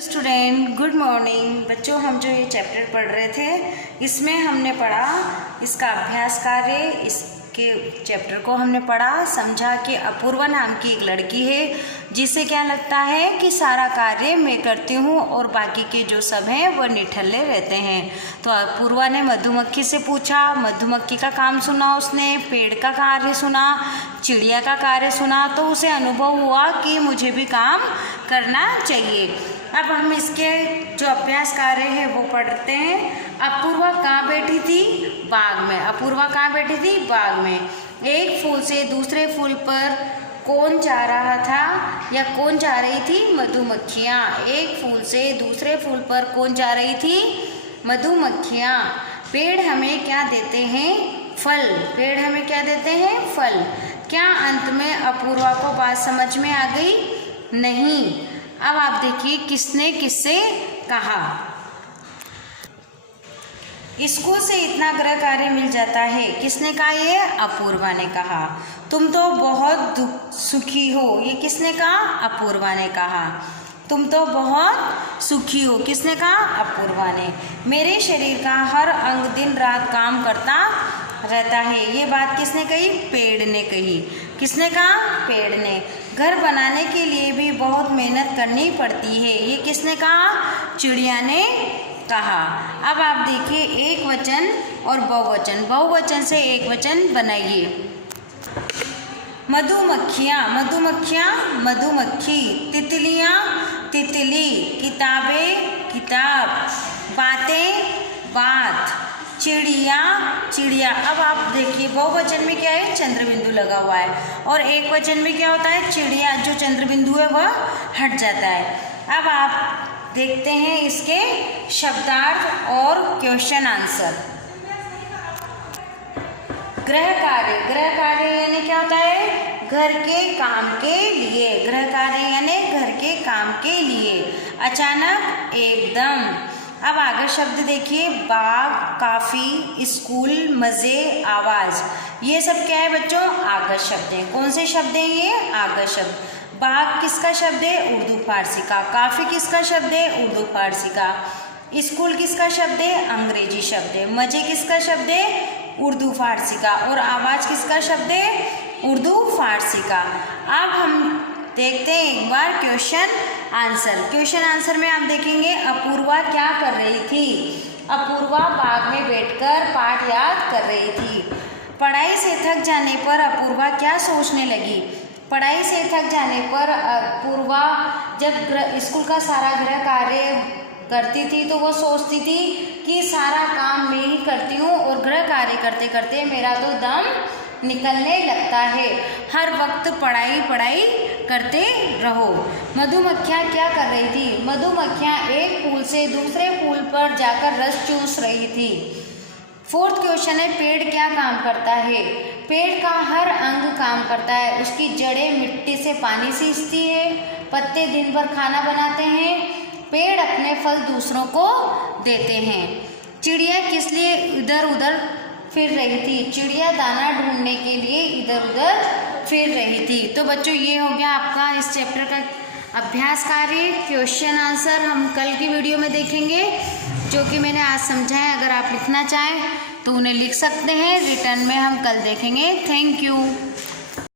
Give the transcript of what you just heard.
Student good morning बच्चों। हम जो ये चैप्टर पढ़ रहे थे इसमें हमने पढ़ा इसका अभ्यास कार्य। इसके चैप्टर को हमने पढ़ा, समझा कि अपूर्वा नाम की एक लड़की है जिसे क्या लगता है कि सारा कार्य मैं करती हूँ और बाकी के जो सब हैं वह निठल्ले रहते हैं। तो अपूर्वा ने मधुमक्खी से पूछा, मधुमक्खी का काम सुना उसने, पेड़ का कार्य सुना, चिड़िया का कार्य सुना, तो उसे अनुभव हुआ कि मुझे भी काम करना चाहिए। अब हम इसके जो अभ्यास कार्य है वो पढ़ते हैं। अपूर्वा कहाँ बैठी थी? बाग में। अपूर्वा कहाँ बैठी थी? बाग में। एक फूल से दूसरे फूल पर कौन जा रहा था या कौन जा रही थी? मधुमक्खियाँ। एक फूल से दूसरे फूल पर कौन जा रही थी? मधुमक्खियाँ। पेड़ हमें क्या देते हैं? फल। पेड़ हमें क्या देते हैं? फल। क्या अंत में अपूर्वा को बात समझ में आ गई? नहीं। अब आप देखिए किसने किससे कहा। स्कूल से इतना गृह कार्य मिल जाता है, किसने कहा? ये अपूर्वा ने कहा। तुम तो बहुत सुखी हो, ये किसने कहा? अपूर्वा ने कहा। तुम तो बहुत सुखी हो, किसने कहा? अपूर्वा ने। मेरे शरीर का हर अंग दिन रात काम करता रहता है, ये बात किसने कही? पेड़ ने कही। किसने कहा? पेड़ ने। घर बनाने के लिए भी बहुत मेहनत करनी पड़ती है, ये किसने कहा? चिड़िया ने कहा। अब आप देखिए एक वचन और बहुवचन। बहुवचन से एक वचन बनाइए। मधुमक्खियाँ। मधुमक्खियाँ मधुमक्खी। तितलियाँ तितली। किताबें किताब। बातें बात। चिड़िया चिड़िया। अब आप देखिए बहुवचन में क्या है? चंद्रबिंदु लगा हुआ है और एक वचन में क्या होता है? चिड़िया जो चंद्रबिंदु है वह हट जाता है। अब आप देखते हैं इसके शब्दार्थ और क्वेश्चन आंसर। गृह कार्य। गृह कार्य यानी क्या होता है? घर के काम के लिए। गृह कार्य यानी घर के काम के लिए। अचानक, एकदम। अब आगे शब्द देखिए। बाग, काफ़ी, स्कूल, मज़े, आवाज़, ये सब क्या है बच्चों? आगत शब्द हैं। कौन से शब्द हैं ये? आगत शब्द। बाग किसका शब्द है? उर्दू फारसी का। काफ़ी किसका शब्द है? उर्दू फारसी का। स्कूल किसका शब्द है? अंग्रेजी शब्द है। मज़े किसका शब्द है? उर्दू फारसी का। और आवाज़ किसका शब्द है? उर्दू फारसी का। अब हम देखते हैं एक बार क्वेश्चन आंसर। क्वेश्चन आंसर में आप देखेंगे अपूर्वा क्या कर रही थी? अपूर्वा बाग में बैठकर पाठ याद कर रही थी। पढ़ाई से थक जाने पर अपूर्वा क्या सोचने लगी? पढ़ाई से थक जाने पर अपूर्वा जब स्कूल का सारा गृह कार्य करती थी तो वो सोचती थी कि सारा काम मैं ही करती हूँ और गृह कार्य करते करते मेरा तो दम निकलने लगता है। हर वक्त पढ़ाई पढ़ाई करते रहो। मधुमक्खियाँ क्या कर रही थी? मधुमक्खियाँ एक फूल से दूसरे फूल पर जाकर रस चूस रही थी। फोर्थ क्वेश्चन है पेड़ क्या काम करता है? पेड़ का हर अंग काम करता है। उसकी जड़ें मिट्टी से पानी सींचती है, पत्ते दिन भर खाना बनाते हैं, पेड़ अपने फल दूसरों को देते हैं। चिड़िया किस लिए इधर उधर फिर रही थी? चिड़िया दाना ढूंढने के लिए इधर उधर फिर रही थी। तो बच्चों ये हो गया आपका इस चैप्टर का अभ्यास कार्य। क्वेश्चन आंसर हम कल की वीडियो में देखेंगे जो कि मैंने आज समझाया। अगर आप लिखना चाहें तो उन्हें लिख सकते हैं, रिटर्न में हम कल देखेंगे। Thank you.